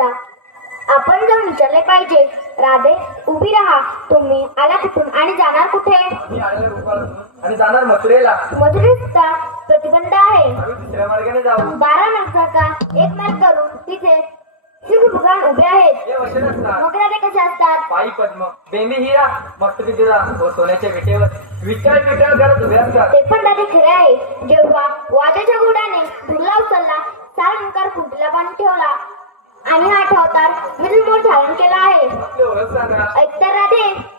आता. आपण जाऊन विचारले पाहिजे राधे उभी राहा. तुम्ही आला कुठून आणि जाणार कुठे? आणि जाणार मथुरेला. मधुरेचा प्रतिबंध आहे. दुसऱ्या मार्गाने जाऊ. बारा माणसाचा एक मार्ग करून तिथे शिव भगवान उभे आहेत. हे वचन असतात मग राधे कसे असतात? पायी पद्म. बेंबी हिरा दिरा व सोन्याच्या विटेवर. विठ्ठल विठ्ठल करत उभे असतात. ते पण दादी खरे आहे. जेव्हा वाजाच्या हा ठेवतार मिळमोड धारण केला आहे. आपली ओळख सांगा. ऐकता राधे?